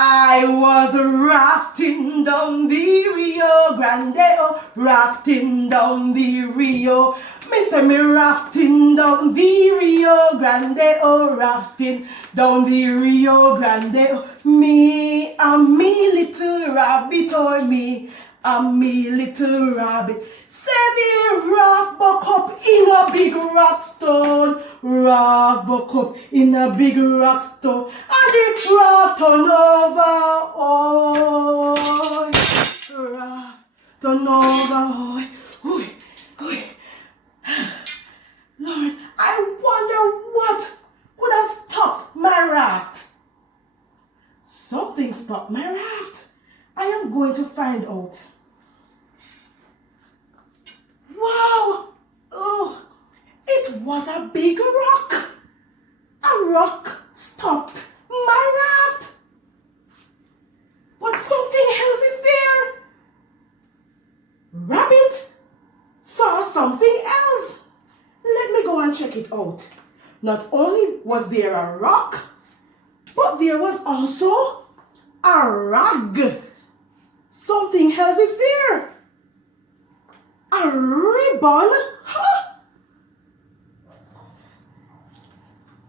I was rafting down the Rio Grande, oh, rafting down the Rio. Me say me rafting down the Rio Grande, oh, rafting down the Rio Grande. Oh. Me and me little rabbit, oh, me and me little rabbit. Say the raft buck up in a big rock stone. Raft buck up in a big rock stone. And the raft turn over. Oh, raft turn over. Oh, oh, oh. Lord, I wonder what could have stopped my raft. Something stopped my raft. I am going to find out. Wow! Oh, it was a big rock. A rock stopped my raft. But something else is there. Rabbit saw something else. Let me go and check it out. Not only was there a rock, but there was also a rag. Something else is there. A ribbon? Huh?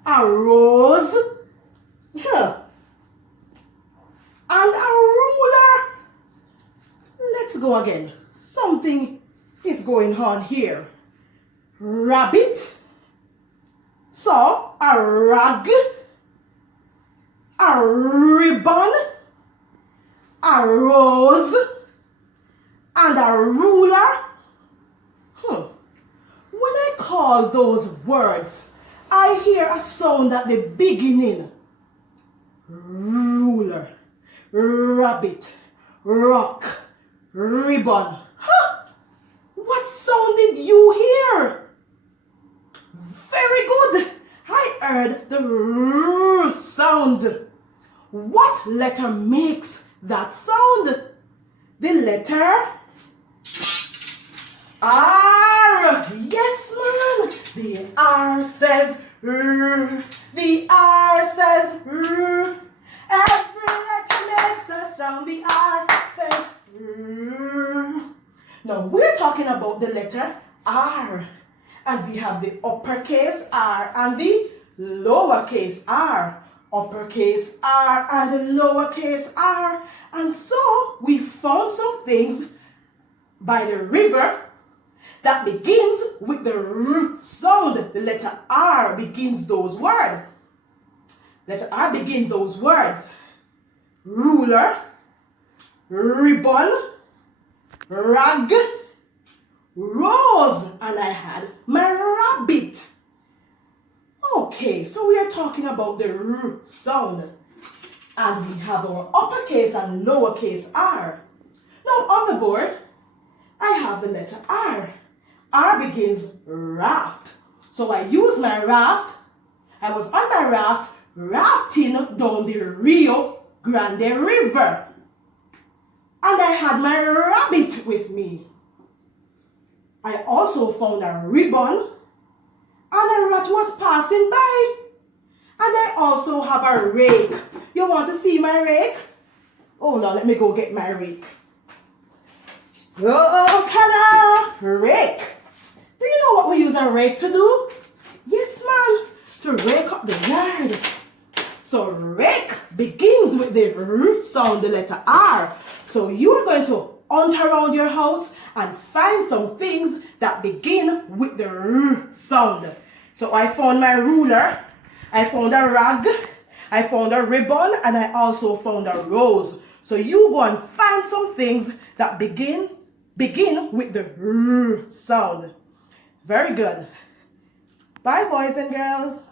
A rose? Huh? And a ruler? Let's go again. Something is going on here. Rabbit saw a rag, a ribbon, a rose, and a ruler. When I call those words, I hear a sound at the beginning. Ruler, rabbit, rock, ribbon. Huh? What sound did you hear? Very good. I heard the R sound. What letter makes that sound? The letter R. Yes, man. The R says R. The R says R. Every letter makes a sound. The R says R. Now we're talking about the letter R. And we have the uppercase R and the lowercase r. Uppercase R and the lowercase r. And so we found some things by the river that begins with the R sound. The letter R begins those words. Letter R begins those words. Ruler, ribbon, rag, rose, and I had my rabbit. Okay, so we are talking about the R sound. And we have our uppercase and lowercase r. Now on the board, I have the letter R. R begins raft. So I use my raft. I was on my raft rafting down the Rio Grande River. And I had my rabbit with me. I also found a ribbon and a rat was passing by. And I also have a rake. You want to see my rake? Hold on, let me go get my rake. Oh, ta-da! Rake. Do you know what we use a rake to do? Yes, man. To rake up the yard. So rake begins with the R sound, the letter R. So you are going to hunt around your house and find some things that begin with the R sound. So I found my ruler, I found a rag, I found a ribbon, and I also found a rose. So you go and find some things that begin with the R sound. Very good. Bye, boys and girls.